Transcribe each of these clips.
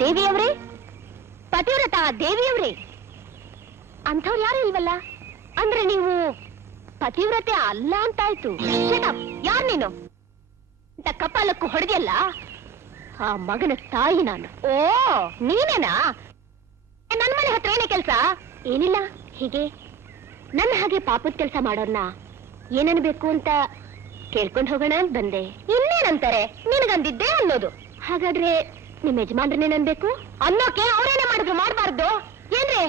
ದೇವಿಯವ್ರೆ, ಪತಿವ್ರತ ದೇವಿಯವ್ರೆ, ಅಂಥವ್ರು ಯಾರು ಇಲ್ವಲ್ಲ? ಅಂದ್ರೆ ನೀವು ಪತಿವ್ರತೆ ಅಲ್ಲ ಅಂತಾಯ್ತು. ಯಾರು ನೀನು? ಕಪಾಲಕ್ಕೂ ಹೊಡೆದಿಯಲ್ಲ, ಆ ಮಗನ ತಾಯಿ ನಾನು. ಓ, ನೀನೇನಾ? ನನ್ನ ಮನೆ ಹತ್ರ ಏನೇ ಕೆಲ್ಸ? ಏನಿಲ್ಲ, ಹೀಗೆ ನನ್ನ ಹಾಗೆ ಪಾಪದ ಕೆಲಸ ಮಾಡೋರ್ನ ಏನನ್ಬೇಕು ಅಂತ ಕೇಳ್ಕೊಂಡು ಹೋಗೋಣ ಅಂತ ಬಂದೆ. ಇನ್ನೇನಂತಾರೆ? ನಿನಗಂದಿದ್ದೆ ಅನ್ನೋದು. ಹಾಗಾದ್ರೆ ನಿಮ್ ಯಜಮಾನ್ರನ್ನೇನನ್ಬೇಕು? ಅನ್ನೋಕೆ ಅವ್ರೇನೇ ಮಾಡಿದ್ರು ಮಾಡಬಾರ್ದು ಏನ್ರಿ?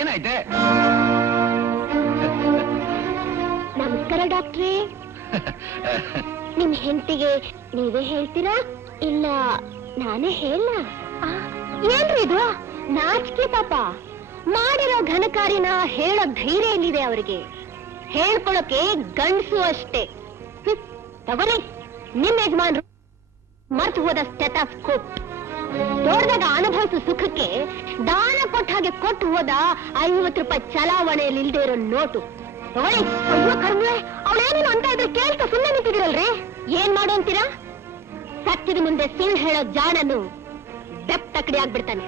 ಏನಾಯ್ತೆ? ನಮಸ್ಕಾರ ಡಾಕ್ಟ್ರೇ. ನಿಮ್ ಹೆಂಡತಿಗೆ ನೀವೇ ಹೇಳ್ತೀರಾ ಇಲ್ಲ ನಾನೇ ಹೇಳ? ಏನ್ರಿ ಇದು? ನಾಚಿಕೆ ಪಾಪ. ಮಾಡಿರೋ ಘನ ಕಾರ್ಯನ ಹೇಳೋ ಧೈರ್ಯ ಎಲ್ಲಿದೆ ಅವರಿಗೆ? ಹೇಳ್ಕೊಳಕ್ಕೆ ಗಂಡಸು ಅಷ್ಟೇ. ತಗೊಳ್ಳಿ, ನಿಮ್ ಯಜಮಾನ್ರು ಮರ್ತು ಹೋದ ಸ್ಟೆಥೋಸ್ಕೋಪ್. ದೊಡ್ಡದಾಗ ಅನುಭವಿಸೋ ಸುಖಕ್ಕೆ ದಾನ ಕೊಟ್ಟ ಹಾಗೆ ಕೊಟ್ಟು ಹೋದ 50 ರೂಪಾಯಿ ಚಲಾವಣೆಯಲ್ಲಿ ಇಲ್ದೇ ಇರೋ ನೋಟು ತಗೊಳ್ಳಿ. ಅಯ್ಯೋ ಕರ್ಮೆ, ಅವಳೇನೇನು ಅಂತ ಇದ್ರೆ ಕೇಳ್ತಾ ಸುಮ್ಮನೆ ನಿಂತಿದಿರಲ್ರಿ. ಏನ್ ಮಾಡು ಅಂತೀರಾ? ಸತ್ಯದ ಮುಂದೆ ಸುಳ್ಳು ಹೇಳೋ ಜಾಣನು ಬೆಪ್ ತಕಡಿ ಆಗ್ಬಿಡ್ತಾನೆ.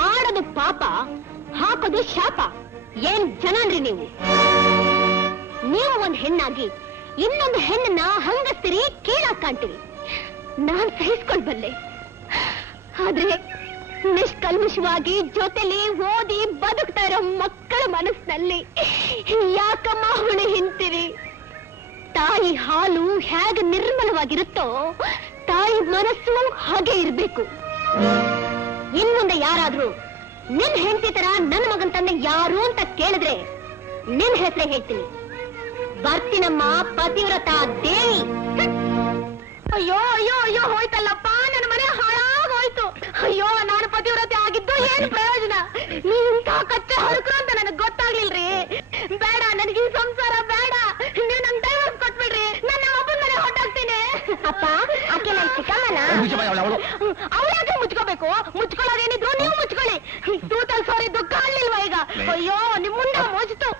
ಮಾಡೋದು ಪಾಪ, ಹಾಕೋದು ಶಾಪ. ಏನ್ ಜನನ್ರಿ ನೀವು? ನೀವು ಒಂದ್ ಹೆಣ್ಣಾಗಿ ಇನ್ನೊಂದು ಹೆಣ್ಣನ್ನ ಹಂಗಸ್ತೀರಿ, ಕೀಳಾಗ್ ಕಾಣ್ತೀರಿ. ನಾನ್ ಸಹಿಸ್ಕೊಂಡ್ಬಲ್ಲೆ, ಆದ್ರೆ ನಿಷ್ಕಲ್ಮಶವಾಗಿ ಜೊತೆಲಿ ಓದಿ ಬದುಕ್ತಾ ಇರೋ ಮಕ್ಕಳ ಮನಸ್ಸಿನಲ್ಲಿ ಯಾಕಮ್ಮ ಹುಳಿ ಹಿಂತೀರಿ? ತಾಯಿ ಹಾಲು ಹೇಗೆ ನಿರ್ಮಲವಾಗಿರುತ್ತೋ ತಾಯಿ ಮನಸ್ಸು ಹಾಗೆ ಇರ್ಬೇಕು. ಇನ್ಮುಂದೆ ಯಾರಾದ್ರೂ ನಿನ್ ಹೆಂಡತಿ ತರ ನನ್ನ ಮಗನ್ ತಂದೆ ಯಾರು ಅಂತ ಕೇಳಿದ್ರೆ ನಿನ್ ಹೆಸರೇ ಹೇಳ್ತೀನಿ. ಬರ್ತೀನಮ್ಮ ಪತಿವ್ರತ ದೇವಿ. ಅಯ್ಯೋ ಅಯ್ಯೋ ಅಯ್ಯೋ, ಹೋಯ್ತಲ್ಲಪ್ಪ ನನ್ನ ಮನೆ ಹಾಳಾಗೋಯ್ತು. ಅಯ್ಯೋ, ನಾನು ಪತಿವ್ರತೆ ಆಗಿದ್ದು ಏನು ಪ್ರಯೋಜನ? ನೀವಿಂತ ಕಚ್ಚೆ ಹೊರಕ್ರು ಅಂತ ನನಗ್ ಗೊತ್ತಾಗ್ಲಿಲ್ರಿ. ಬೇಡ, ನನಗೆ ಈ ಸಂಸಾರ ಬೇಡ. ನೀವು ನನ್ ಡೈವರ್ಸ್ ಕೊಟ್ಬಿಡ್ರಿ, ನನ್ನ ಒಬ್ಬನ ಮನೆ ಹೊಟ್ಟಾಗ್ತೀನಿ. ಅಪ್ಪ, ಆಕೆ ನನ್ ಚಿಕ್ಕಮ್ಮನ. ಅವ್ರಾಗೆ ಮುಚ್ಕೋಬೇಕು. ಮುಚ್ಕೊಳ್ಳೋದೇನಿದ್ರು ನೀವು ಮುಚ್ಕೊಳ್ಳಿ. ತೂತಲ್ ಸೋರಿದ್ದು ಕಾಣ್ಲಿಲ್ವಾ ಈಗ? ಅಯ್ಯೋ, ನಿಮ್ ಮುಂದೆ ಮೋಚಿತು.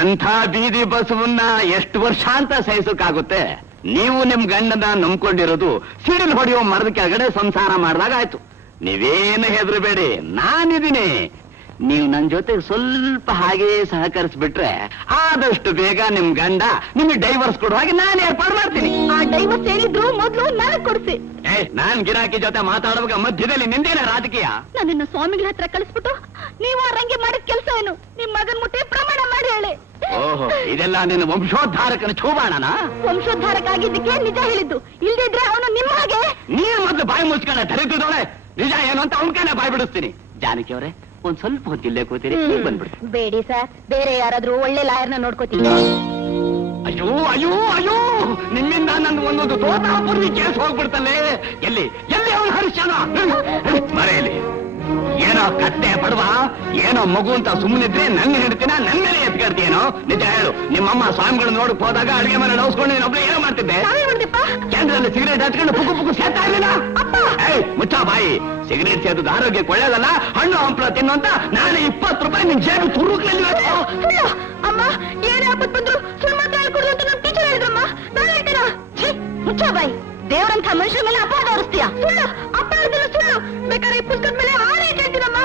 ಅಂಥ ಬೀದಿ ಬಸವನ್ನ ಎಷ್ಟು ವರ್ಷ ಅಂತ ಸಹಿಸೋಕ್ಕಾಗುತ್ತೆ? ನೀವು ನಿಮ್ ಗಂಡನ ನಂಬ್ಕೊಂಡಿರೋದು ಸಿಡಿಲ್ ಹೊಡೆಯೋ ಮರದ ಕೆಳಗಡೆ ಸಂಸಾರ ಮಾಡಿದಾಗ ಆಯ್ತು. ನೀವೇನು ಹೆದರಬೇಡಿ, ನಾನಿದ್ದೀನಿ. ನೀವು ನನ್ ಜೊತೆ ಸ್ವಲ್ಪ ಹಾಗೆ ಸಹಕರಿಸ್ಬಿಟ್ರೆ ಆದಷ್ಟು ಬೇಗ ನಿಮ್ ಗಂಡ ನಿಮ್ಗೆ ಡೈವರ್ಸ್ ಕೊಡುವ ಹಾಗೆ ನಾನು ಏರ್ಪಾಡು ಮಾಡ್ತೀನಿ. ಆ ಡೈವರ್ಸ್ ಏನಿದ್ರು ಮೊದ್ಲು ನನಗ್ ಕೊಡ್ಸಿ. ನಾನ್ ಗಿರಾಕಿ ಜೊತೆ ಮಾತಾಡುವಾಗ ಮಧ್ಯದಲ್ಲಿ ನಿಂದೇನ ರಾಜಕೀಯ? ನನ್ನನ್ನು ಸ್ವಾಮಿಗಳ ಹತ್ರ ಕಳಿಸ್ಬಿಟ್ಟು ನೀವು ರಂಗೆ ಮಾಡಿದ ಕೆಲಸ ಏನು? ನಿಮ್ ಮಗನ್ ಮುಟ್ಟಿ ಪ್ರಮಾಣ ಮಾಡಿ ಹೇಳಿ. ಓಹೋ, ಇದೆಲ್ಲ ನಿನ್ನ ವಂಶೋದ್ಧಾರಕನ ಚೋಬಾಣನ? ವಂಶೋದ್ಧಾರಕ ಆಗಿದ್ದಕ್ಕೆ ನಿಜ ಹೇಳಿದ್ದು. ಇಲ್ದಿದ್ರೆ ಅವನು ನಿಮ್ಮ ಹಾಗೆ. ನೀನು ಮೊದ್ಲು ಬಾಯಿ ಮುಚ್ಕೊಂಡ ಧರಿದ್ದೋಳೆ. ನಿಜ ಏನು ಅಂತ ಅವನ ಕೈನ ಬಾಯಿ ಬಿಡಿಸ್ತೀನಿ. ಜಾನಕಿ ಅವರೇ, ಒಂದ್ ಸ್ವಲ್ಪ ಹೊತ್ತಿಲ್ಲೇ ಕೂತೀರಿ, ಬಂದ್ಬಿಡಿ. ಬೇಡಿ ಸರ್, ಬೇರೆ ಯಾರಾದ್ರೂ ಒಳ್ಳೆ ಲಾಯರ್ನ ನೋಡ್ಕೋತೀನಿ. ಅಯ್ಯೋ ಅಯ್ಯೋ ಅಯ್ಯೋ, ನಿಮ್ಮಿಂದ ನನ್ನ ಒಂದೊಂದು ತೋತಾಪುರಿ ಕೇಸ್ ಹೋಗ್ಬಿಡ್ತಲ್ಲೇ. ಎಲ್ಲಿ ಎಲ್ಲಿ ಅವನು ಹರಿಶನ ಮರೆಯಲಿ. ಏನೋ ಕತ್ತೆ ಬಡವ, ಏನೋ ಮಗು ಅಂತ ಸುಮ್ಮನಿದ್ರೆ ನನ್ನ ಹಿಡ್ತೀನ, ನನ್ನ ಮೇಲೆ ಎತ್ಕಡ್ತೀನೋ? ನಿಜ ಹೇಳು, ನಿಮ್ಮಮ್ಮ ಸ್ವಾಮಿಗಳು ನೋಡಕ್ ಹೋದಾಗ ಅಡಿಗೆ ಮನೆ ನೌಸ್ಕೊಂಡು ನೀನೊಬ್ಳೆ ಏನೋ ಮಾಡ್ತಿದ್ದೆ? ಕೇಂದ್ರದಲ್ಲಿ ಸಿಗರೇಟ್ ಹಚ್ಕೊಂಡು ಪುಕ್ಕು ಪುಕ್ಕು ಸೇರ್ತಾ ಇರ್ಲಿಲ್ಲ? ಮುಚ್ಚ ಬಾಯಿ. ಸಿಗರೇಟ್ ಸೇದೋದು ಆರೋಗ್ಯಕ್ಕೆ ಒಳ್ಳೇದಲ್ಲ, ಹಣ್ಣು ಹಂಪಲ ತಿನ್ನು ಅಂತ ನಾನು 20 ರೂಪಾಯಿ ನಿನ್ ಜೇಬು ತುರುಕ್ನಲ್ಲಿ. ಅಮ್ಮ, ಏನೇ ಆಪತ್ ಬಂದ್ರು ಸುಳ್ಳು ಮಾತ್ರ ಹೇಳ್ಕೊಡು ಅಂತ ನಮ್ ಟೀಚರ್ ಹೇಳಿದ್ರಮ್ಮ. ನಾನು ಹೇಳ್ತೀರಾ? ಮುಚ್ಚ ಬಾಯಿ. ದೇವರಂತ ಮನುಷ್ಯರ ಮೇಲೆ ಅಪವಾದ ಹೊರಿಸ್ತೀಯ? ಸುಳ್ಳು, ಅಪ್ಪ ಹೇಳಿದ್ರು ಸುಳ್ಳು. ಬೇಕಾದ್ರೆ ಈ ಪುಸ್ತಕದ ಮೇಲೆ ಆರೇ ಹೇಳ್ತೀನಮ್ಮ.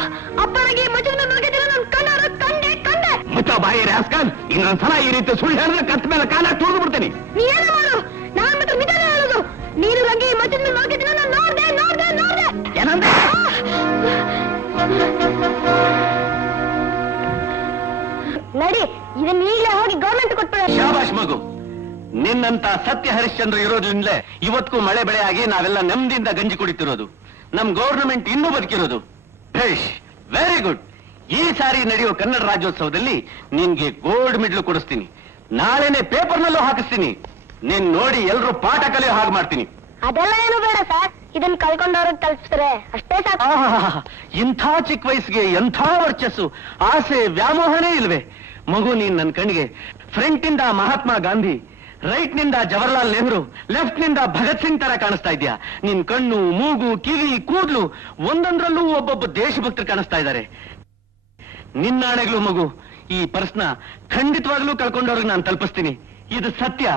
ಅಪ್ಪನಿಗೆ ಮಜೂನ ನನಗೆದಿಲ್ಲ, ನನ್ನ ಕಣ್ಣಾರ ಕಂಡೆ ಕಂಡೆ. ಮುಚ್ಚ ಬಾಯಿ ರಾಸ್ಕಲ್, ಇನ್ನೊಂದ್ಸಲ ಈ ರೀತಿ ಸುಳ್ಳು ಹೇಳಿದ್ರೆ ಕತ್ತ ಮೇಲೆ ಕಾಲ ತುಳಿದು ಬಿಡ್ತೀನಿ. ನೀ ಏನು ಮಾಡು, ನಾನ್ ಮಾತ್ರ ನಿಧಾನ ಹೇಳೋದು. ನೀನು ರಂಗೆ ಈ ಮಜೂನ ನೋಡಿದ್ರೆ ನಾನು ನೋಡ್ದೆ ನೋಡ್ದೆ ನೋಡ್ದೆ. ಏನಂದ್ರೆ ನಡಿ, ಇದನ್ನ ಈಗಲೇ ಹೋಗಿ ಗೌರ್ಮೆಂಟ್ ಕೊಟ್ಬಿಡ. ಶಾಬಾಷ್ ಮಗು. ನಿನ್ನಂತ ಸತ್ಯ ಹರಿಶ್ಚಂದ್ರ ಇರೋದ್ರಿಂದಲೇ ಇವತ್ತಿಗೂ ಮಳೆ ಬೆಳೆ ಆಗಿ ನಾವೆಲ್ಲ ನೆಮ್ಮದಿಯಿಂದ ಗಂಜಿ ಕುಡಿತಿರೋದು. ನಮ್ ಗೌರ್ನಮೆಂಟ್ ಇನ್ನೂ ಬದುಕಿರೋದು. ಭೇಷ್, ವೆರಿ ಗುಡ್. ಈ ಸಾರಿ ನಡೆಯುವ ಕನ್ನಡ ರಾಜ್ಯೋತ್ಸವದಲ್ಲಿ ನಿನ್ಗೆ ಗೋಲ್ಡ್ ಮೆಡಲ್ ಕೊಡಿಸ್ತೀನಿ. ನಾಳೆನೆ ಪೇಪರ್ನಲ್ಲೂ ಹಾಕಿಸ್ತೀನಿ. ನೀನ್ ನೋಡಿ ಎಲ್ರು ಪಾಠ ಕಲಿಯೋ ಹಾಗೆ ಮಾಡ್ತೀನಿ. ಅದೆಲ್ಲ ಏನು ಬೇಡ ಸರ್, ಇದನ್ನ ಕಲ್ಕೊಂಡವ್ರಿಗೆ ತಲುಪಿಸ್ತಾರೆ ಅಷ್ಟೇ ಸಾಕು. ಇಂಥ ಚಿಕ್ಕ ವಯಸ್ಸಿಗೆ ಎಂಥ ವರ್ಚಸ್ಸು, ಆಸೆ, ವ್ಯಾಮೋಹನೇ ಇಲ್ವೇ? ಮಗು, ನೀನ್ ನನ್ನ ಕಣ್ಣಿಗೆ ಫ್ರಂಟ್ ಇಂದ ಮಹಾತ್ಮ ಗಾಂಧಿ, ರೈಟ್ ನಿಂದ ಜವಾಹರ್ಲಾಲ್ ನೆಹರು, ಲೆಫ್ಟ್ ನಿಂದ ಭಗತ್ ಸಿಂಗ್ ತರ ಕಾಣಿಸ್ತಾ ಇದ್ಯಾ. ನಿನ್ ಕಣ್ಣು, ಮೂಗು, ಕಿವಿ, ಕೂದ್ಲು ಒಂದೊಂದ್ರಲ್ಲೂ ಒಬ್ಬೊಬ್ಬ ದೇಶಭಕ್ತರು ಕಾಣಿಸ್ತಾ ಇದ್ದಾರೆ. ನಿನ್ನಾಣೆಗಳು ಮಗು, ಈ ಪರ್ಸ್ನ ಖಂಡಿತವಾಗ್ಲೂ ಕಳ್ಕೊಂಡವ್ರಿಗೆ ನಾನು ತಲುಪಿಸ್ತೀನಿ. ಇದು ಸತ್ಯ.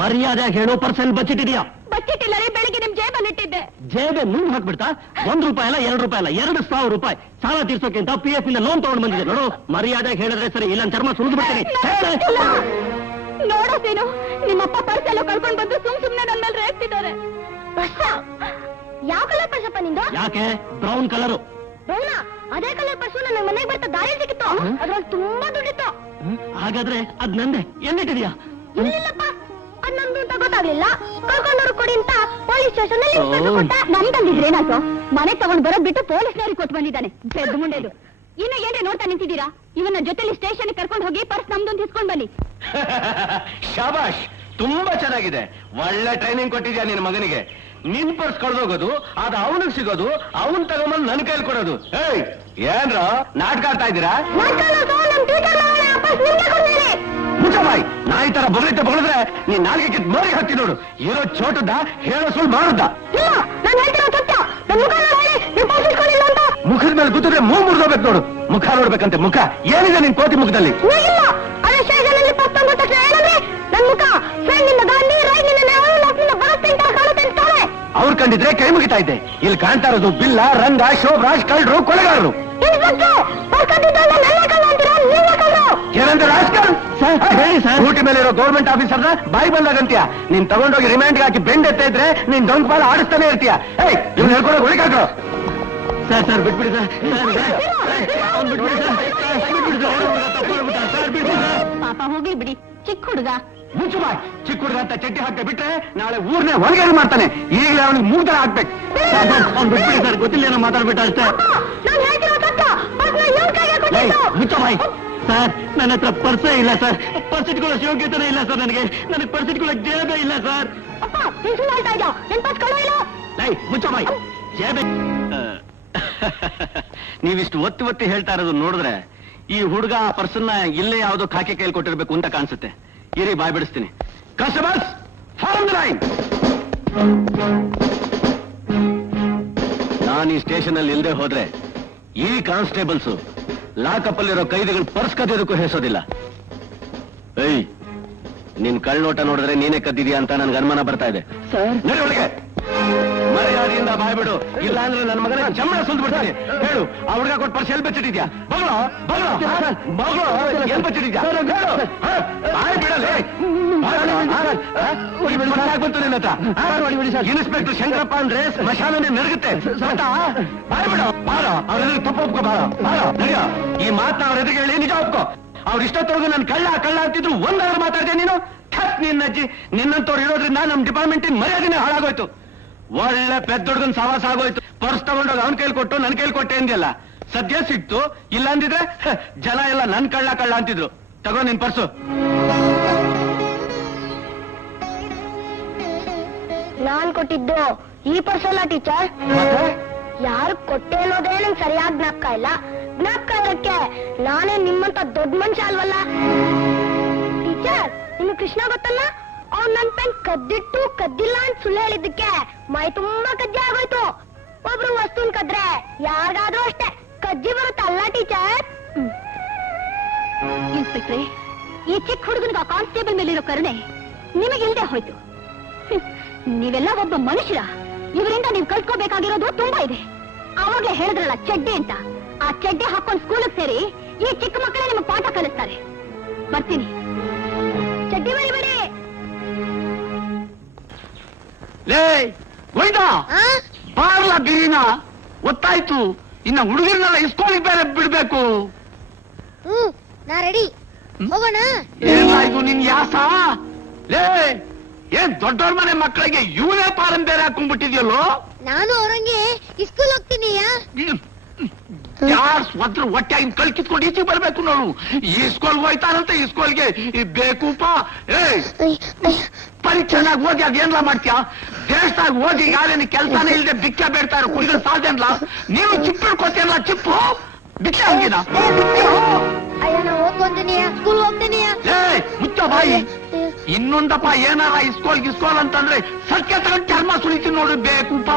ಮರ್ಯಾದೆ ಹೇಳೋ ಪರ್ಸನ್ ಬಚ್ಚಿಟ್ಟಿದ್ಯಾ? ಬಚ್ಚಿಟ್ಟಿಲ್ಲ ರೀ, ಬೆಳಿಗ್ಗೆ ನಿಮ್ ಜೇಬಲ್ಲಿ ಜೇಬೆ ನುಂಗ್ ಹಾಕ್ಬಿಡ್ತಾ? ₹1 ಅಲ್ಲ, ₹2 ಅಲ್ಲ, ₹2,000 ಸಾಲ ತೀರ್ಸೋಕ್ಕಿಂತ PF ಇಂದ ಲೋನ್ ತಗೊಂಡು ಬಂದಿದೆ ನೋಡು. ಮರ್ಯಾದೆ ಹೇಳಿದ್ರೆ ಸರಿ, ಇಲ್ಲ ಚರ್ಮ ಸುರಿದು ಬಿಡ್ತೀನಿ. ನೋಡೋದೇನು, ನಿಮ್ಮಪ್ಪ ಪರ್ಸೆಲ್ಲ ಕಳ್ಕೊಂಡ್ ಬಂದು ಸುಮ್ನೆ ನನ್ನ ಮೇಲೆ ರೇಗ್ತಿದ್ದಾರೆ. ಯಾವ ಕಲರ್ ಪರ್ಸಪ್ಪ ನಿಂದು? ಯಾಕೆ? Brown colour. ಬ್ರೌನಾ? ಅದೇ ಕಲರ್ ಪರ್ಸು ನನ್ನ ಮನೆಗೆ ಬರ್ತಾ ದಾರಿ ಸಿಕ್ಕಿತ್ತು. ಅದ್ರಲ್ಲಿ ತುಂಬಾ ದುಡ್ಡಿತ್ತು. ಹಾಗಾದ್ರೆ ಅದ್ ನಂದೆ. ಎಲ್ಲಿಟ್ಟಿದ್ಯಾ? ಇಲ್ಲಿಲ್ಲಪ್ಪ, ಅದ್ ನಮ್ದು ಅಂತ ಗೊತ್ತಾಗ್ಲಿಲ್ಲ. ಕಳ್ಕೊಂಡವ್ರು ಕೊಡಿ ಅಂತ ಪೊಲೀಸ್ ಸ್ಟೇಷನ್ ನಮ್ದಂದಿದ್ರೆ ಏನಾಯ್ತು? ಮನೆಗ್ ತಗೊಂಡ್ ಬರೋದ್ ಬಿಟ್ಟು ಪೊಲೀಸ್ನವ್ರಿಗೆ ಕೊಟ್ಟು ಬಂದಿದ್ದಾನೆ, ಬೆದ್ದು ಮುಂಡೆದು. ಇನ್ನು ಏನ್ರಿ ನೋಡ್ತಾ ನಿಂತಿದ್ದೀರಾ? ಇವನ್ನ ಜೊತೆಲಿ ಸ್ಟೇಷನ್ ಕರ್ಕೊಂಡು ಹೋಗಿ ಪರ್ಸ್ ನಮ್ದೊಂದು ಇಸ್ಕೊಂಡ್ ಬನ್ನಿ. ಶಾಬಾಷ್, ತುಂಬಾ ಚೆನ್ನಾಗಿದೆ. ಒಳ್ಳೆ ಟ್ರೈನಿಂಗ್ ಕೊಟ್ಟಿದ್ಯಾ ನಿನ್ ಮಗನಿಗೆ. ನಿನ್ ಪರ್ಸ್ ಕಳ್ದೋಗೋದು, ಅದು ಅವನಿಗೆ ಸಿಗೋದು, ಅವನ್ ತಗೊಂಬಂದು ನನ್ ಕೈಲಿ ಕೊಡೋದು. ಏನ್ರ ನಾಟಕ ಆಡ್ತಾ ಇದ್ದೀರಾ? ಮುಚ್ಚಬಾಯ್, ನಾ ಈ ತರ ಬಗಳಿದ್ರೆ ನೀನ್ ನಾಲ್ಗೆ ಮೋರಿಗೆ ಹಾಕ್ತಿ ನೋಡು. ಇರೋ ಚೋಟದ ಹೇಳೋ ಸುಳ್ಳು ಮಾಡುದ. ಮುಖದ ಮೇಲೆ ಗುದ್ದಿದ್ರೆ ಮುರಿದೋಗ್ಬೇಕು ನೋಡು. ಮುಖ ನೋಡ್ಬೇಕಂತೆ. ಮುಖ ಏನಿದೆ ನಿನ್ ಕೋತಿ ಮುಖದಲ್ಲಿ? ಅವ್ರು ಕಂಡಿದ್ರೆ ಕೈ ಮುಗಿತಾ ಇದ್ದೆ. ಇಲ್ಲಿ ಕಾಣ್ತಾ ಇರೋದು ಬಿಲ್ಲ, ರಂಗ, ಶೋಭರಾಜ್, ಕಳ್ಳರು, ಕೊಲೆಗಾರರು. ಏನಂತ ರಾಜ್ಕಲ್ ಡ್ಯೂಟಿ ಮೇಲೆ ಇರೋ ಗೌರ್ಮೆಂಟ್ ಆಫೀಸರ್ನ ಬಾಯಿ ಬಂದಾಗಂತೀಯ. ನೀನ್ ತಗೊಂಡೋಗಿ ರಿಮ್ಯಾಂಡ್ಗೆ ಹಾಕಿ ಬೆಂಡ್ ಎತ್ತ ಇದ್ರೆ ನೀನ್ ಡೌನ್ ಪಾಲ್ ಆಡಿಸ್ತಾನೆ ಇರ್ತೀಯ. ಇವ್ನು ಹೇಳ್ಕೊಡೋ ಹುಡುಕಾಕ್ರು. ಸರ್ ಬಿಟ್ಬಿಡಿ ಪಾಪ ಹೋಗ್ಲಿ ಬಿಡಿ, ಚಿಕ್ಕ ಹುಡುಗ. ಮುಚ್ಚು ಬಾಯ್. ಚಿಕ್ಕ ಹುಡುಗ ಅಂತ ಚಡ್ಡಿ ಹಾಕಿ ಬಿಟ್ರೆ ನಾಳೆ ಊರ್ನೇ ಹೊರಗೇನು ಮಾಡ್ತಾನೆ. ಈಗಲೇ ಅವನಿಗೆ ಮೂಗ್ದರ ಹಾಕ್ಬೇಕು. ಅವ್ನು ಬಿಟ್ಬಿಡಿ ಸರ್, ಗೊತ್ತಿಲ್ಲ ಏನೋ ಮಾತಾಡ್ಬಿಟ್ಟ ಅಷ್ಟೇ. ಮುಚ್ಚ ಬಾಯ್. ಸರ್, ನನ್ನ ಹತ್ರ ಪರ್ಸೇ ಇಲ್ಲ ಸರ್. ಪರ್ಸ್ ಇಟ್ಕೊಳ್ಳೋ ಯೋಗ್ಯತೆನೇ ಇಲ್ಲ ಸರ್ ನನಗೆ ಪರ್ಸ್ ಇಟ್ಕೊಳ್ಳೋಕೆ ಜೇಬೇ ಇಲ್ಲ ಸರ್. ಮುಚ್ಚ ಬಾಯ್. ಜೇಬೆ ನೀವಿಷ್ಟು ಒತ್ತಿ ಹೇಳ್ತಾ ಇರೋದು ನೋಡಿದ್ರೆ ಈ ಹುಡುಗ ಆ ಪರ್ಸನ್ನ ಇಲ್ಲೇ ಯಾವುದೋ ಖಾಕೆ ಕೈಲಿ ಕೊಟ್ಟಿರ್ಬೇಕು ಅಂತ ಕಾಣಿಸುತ್ತೆ. ಇರಿ, ಬಾಯ್ ಬಿಡಿಸ್ತೀನಿ. Customers, form the line. ನಾನು ಈ ಸ್ಟೇಷನ್ ಅಲ್ಲಿ ಇಲ್ಲದೆ ಹೋದ್ರೆ ಈ ಕಾನ್ಸ್ಟೇಬಲ್ಸ್ ಲಾಕಪ್ ಅಲ್ಲಿರೋ ಕೈದಿಗಳು ಪರ್ಸ್ ಕದಿಯೋದಕ್ಕೂ ಹೆಸೋದಿಲ್ಲ. ಏಯ್, ನಿನ್ ಕಳ್ನೋಟ ನೋಡಿದ್ರೆ ನೀನೇ ಕದ್ದಿದ್ಯಾ ಅಂತ ನನ್ಗೆ ಅನುಮಾನ ಬರ್ತಾ ಇದೆ. ನಡಿ ಒಳಗೆ. ಮರ್ಯಾದೆಯಿಂದ ಬಾಯ್ಬಿಡು, ಇಲ್ಲ ಅಂದ್ರೆ ನನ್ನ ಮಗನ ಚಮ್ಮಡ ಸುಲ್ದು ಬಿಡ್ತಾನೆ. ಹೇಳು, ಆ ಹುಡುಗ ಕೊಟ್ಟು ಪರ್ಸ್ ಎಲ್ಲಿ ಬಚ್ಚಿಟ್ಟಿದ್ಯಾ? ಬಗಳು ಎಲ್ಲಿ ಬಚ್ಚಿಟ್ಟಿದ್ಯಾ? ಬಾಯ್ ಬಿಡಲೇ. ಬಂತು ನಿನ್ನ ಹತ್ರ. ಇನ್ಸ್ಪೆಕ್ಟರ್ ಶಂಕರಪ್ಪ ಅಂದ್ರೆ ಸ್ಮಶಾನನೇ ನರಗುತ್ತೆ. ಬಾಯ್ ಬಿಡು. ಬಾರೋ, ಅವ್ರೆಲ್ಲ ತಪ್ಪು ಒಪ್ಕೋ. ಬಾರೋ ನಡಿಯ. ಈ ಮಾತನ್ನ ಅವ್ರ ಎದುರಿಗೆ ಹೇಳಿ ನಿಜ ಒಪ್ಕೋ. ಅವ್ರು ಇಷ್ಟೊತ್ತವರೆಗೂ ನಾನು ಕಳ್ಳ ಅಂತಿದ್ರು. ಒಂದಾದ್ರೂ ಮಾತಾಡ್ತೇನೆ ನೀನು? ನಿನ್ನಜ್ಜಿ, ನಿನ್ನಂತವ್ರು ಇರೋದ್ರಿಂದ ನಮ್ ಡಿಪಾರ್ಟ್ಮೆಂಟಿನ ಮರ್ಯಾದೆನೇ ಹಾಳಾಗೋಯ್ತು. ಒಳ್ಳೆ ಪೆದ್ದೊಡ್ಗನ್ ಸಾವಾಸ ಆಗೋಯ್ತು. ಪರ್ಸ್ ತಗೊಂಡೋಗ ಅವನ್ ಕೈಲಿ ಕೊಟ್ಟು ನನ್ ಕೈಲಿ ಕೊಟ್ಟೆ ಅಂದ್ಯಲ್ಲ. ಸದ್ಯ ಸಿಕ್ತು. ಇಲ್ಲ ಅಂದಿದ್ರೆ ಜನ ಎಲ್ಲ ನನ್ ಕಳ್ಳ ಅಂತಿದ್ರು. ತಗೋ ನಿನ್ ಪರ್ಸು. ನಾನ್ ಕೊಟ್ಟಿದ್ದು ಈ ಪರ್ಸ್ ಅಲ್ಲ ಟೀಚರ್. ಯಾರು ಕೊಟ್ಟೆ ಅನ್ನೋದೇ ನಂಗೆ ಸರಿಯಾಗಿ ಜ್ಞಾಪಕ ಇಲ್ಲ. ಜ್ಞಾಪಕ ಇರಕ್ಕೆ ನಾನೇ ನಿಮ್ಮಂತ ದೊಡ್ಡ ಮನುಷ್ಯ ಅಲ್ವಲ್ಲ. ಟೀಚರ್, ನಿಮ್ಗೆ ಕೃಷ್ಣ ಗೊತ್ತಲ್ಲ? ಅವ್ನ್ ನನ್ ಪೆನ್ ಕದ್ದಿಟ್ಟು ಕದ್ದಿಲ್ಲ ಅಂತ ಸುಳ್ಳು ಹೇಳಿದ್ದಕ್ಕೆ ಮೈ ತುಂಬಾ ಕಜ್ಜಿ ಆಗೋಯ್ತು. ಒಬ್ರು ವಸ್ತುನ್ ಕದ್ರೆ ಯಾರಿಗಾದ್ರೂ ಅಷ್ಟೇ ಕಜ್ಜಿ ಬರುತ್ತಲ್ಲ ಟೀಚರ್. ಇನ್ಸ್ಪೆಕ್ಟ್ರೆ, ಈ ಚಿಕ್ಕ ಹುಡುಗನಿಗೆ ಕಾನ್ಸ್ಟೇಬಲ್ ಮೇಲಿರೋ ಕರುಣೆ ನಿಮಗಿಲ್ದೆ ಹೋಯ್ತು. ನೀವೆಲ್ಲ ಒಬ್ಬ ಮನುಷ್ಯರ. ಇವರಿಂದ ನೀವು ಕಲ್ತ್ಕೋಬೇಕಾಗಿರೋದು ತುಂಬಾ ಇದೆ. ಅವಾಗ್ಲೇ ಹೇಳಿದ್ರಲ್ಲ ಚಡ್ಡಿ ಅಂತ, ಆ ಚಡ್ಡಿ ಹಾಕೊಂಡ್ ಸ್ಕೂಲಿಗೆ ಸೇರಿ ಈ ಚಿಕ್ಕ ಮಕ್ಕಳೇ ನಿಮಗೆ ಪಾಠ ಕಲಿಸ್ತಾರೆ. ಬರ್ತೀನಿ. ಚಡ್ಡಿ ಮರಿಬೇಡಿ. ಲೇ ಗೋಯ್ದ, ಬಾರ್ಲ ಗಿರಿನ ಗೊತ್ತಾಯ್ತು. ಇನ್ನ ಹುಡುಗಿರ್ನೆಲ್ಲ ಇಸ್ಕೊಳ್ಳಿ ಬೇರೆ ಬಿಡ್ಬೇಕು. ನಾ ರೆಡಿ, ಹೋಗೋಣ. ಏನಾಯ್ತು ನಿನ್ ಯಾಸ? ಲೇ, ಏನ್ ದೊಡ್ಡವ್ರ ಮನೆ ಮಕ್ಕಳಿಗೆ ಇವನೇ ಪಾರಂ ಬೇರೆ ಹಾಕೊಂಡ್ಬಿಟ್ಟಿದ್ಯಲ್ಲೋ? ನಾನು ಅವ್ರಂಗೆ ಸ್ಕೂಲ್ ಹೋಗ್ತೀನಿ. ಯಾರ್ ಸ್ವದ್ರ ಹೊಟ್ಟೆ ಆಗಿನ ಕಳ್ ಕಿತ್ಕೊಂಡು ಈಚೆಗೆ ಬರ್ಬೇಕು ನೋಡು. ಈ ಸ್ಕೂಲ್ ಹೋಯ್ತಾನಂತ ಈ ಸ್ಕೂಲ್ಗೆ ಬೇಕೂಪ. ಪರಿ ಚೆನ್ನಾಗಿ ಓದಿ ಅದೇನ್ಲ ಮಾಡ್ತೀಯ? ದೇಶದಾಗ ಓದಿ ಯಾರೇನು ಕೆಲ್ಸಾನೇ ಇಲ್ಲದೆ ಭಿಕ್ಷೆ ಬೇಡ್ತಾ ಇರೋ ಕುಡಿಗಳು ಸಾಲ್ದೇನ್ಲ? ನೀವು ಚಿಪ್ಪು ಹಿಡ್ಕೊತೀಯಲ್ಲ, ಚಿಪ್ಪು ಭಿಕ್ಷೆ ಹಂಗಿನ. ಅಯ್ಯ, ನಾ ಓದ್ಕೊಂತೀನಿ, ಸ್ಕೂಲ್ ಹೋಗ್ತೀನಿ. ಮುಚ್ಚ ಬಾಯಿ. ಇನ್ನೊಂದಪ್ಪ ಏನಾರ ಇಸ್ಕೋಲ್ ಅಂತಂದ್ರೆ ಸತ್ಯ ತಗೊಂಡು ಚರ್ಮ ಸುಳಿತೀನಿ ನೋಡು ಬೇಕೂಪ.